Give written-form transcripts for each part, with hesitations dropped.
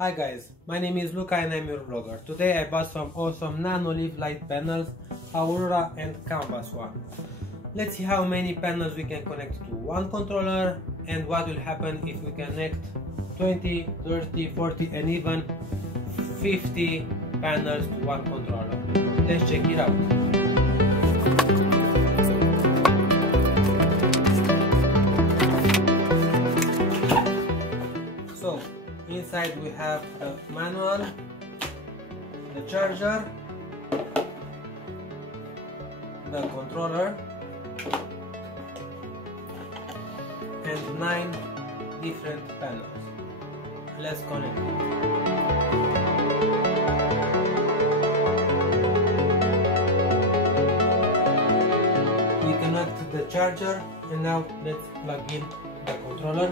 Hi guys, my name is Luca and I'm your vlogger. Today I bought some awesome Nanoleaf light panels, Aurora and Canvas one. Let's see how many panels we can connect to one controller and what will happen if we connect 20, 30, 40 and even 50 panels to one controller. Let's check it out. So, inside we have the manual, the charger, the controller, and 9 different panels. Let's connect. We connect the charger and now let's plug in the controller.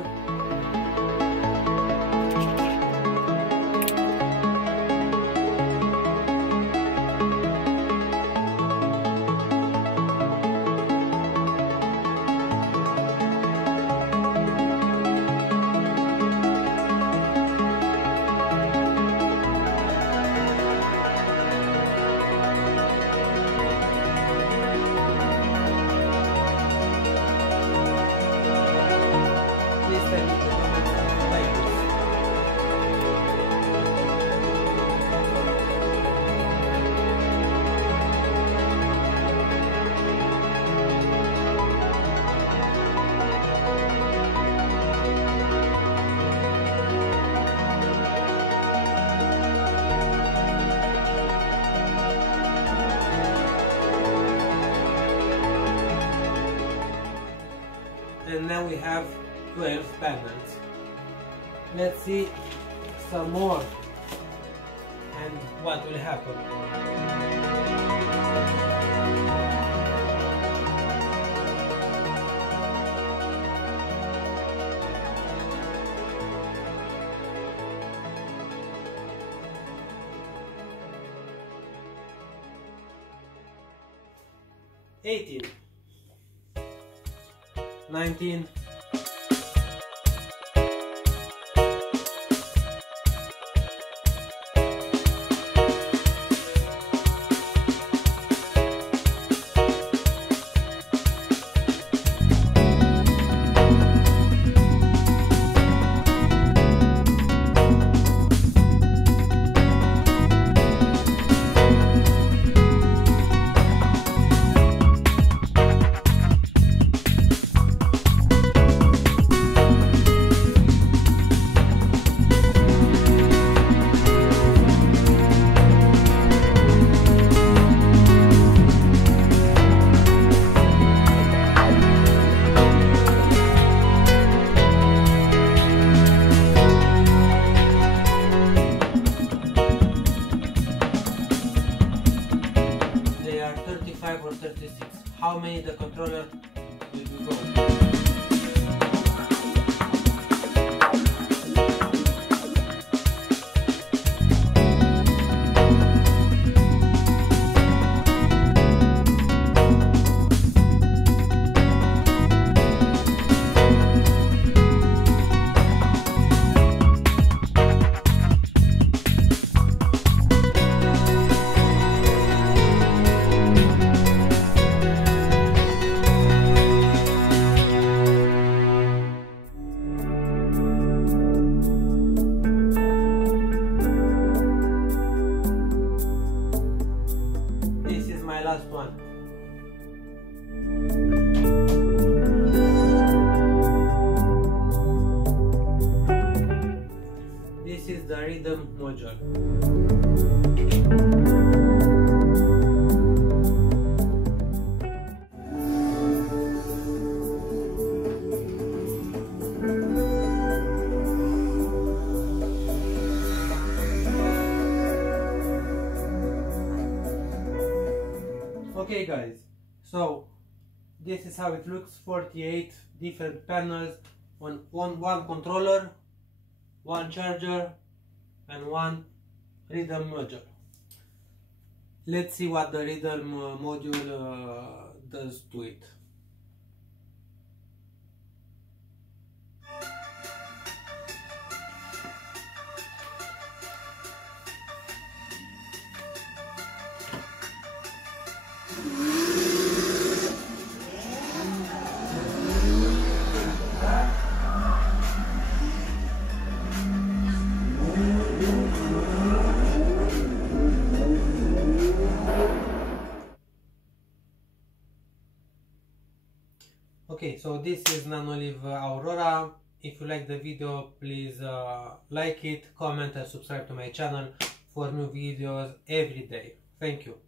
And now we have 12 panels. Let's see some more and what will happen. $18, $19, or 36. How many the controller will we go? Last one. This is the rhythm module. Okay guys, so this is how it looks. 48 different panels on one controller, one charger and one rhythm module. Let's see what the rhythm module does to it. so this is Nanoleaf Aurora. If you like the video, please like it, comment and subscribe to my channel for new videos every day. Thank you.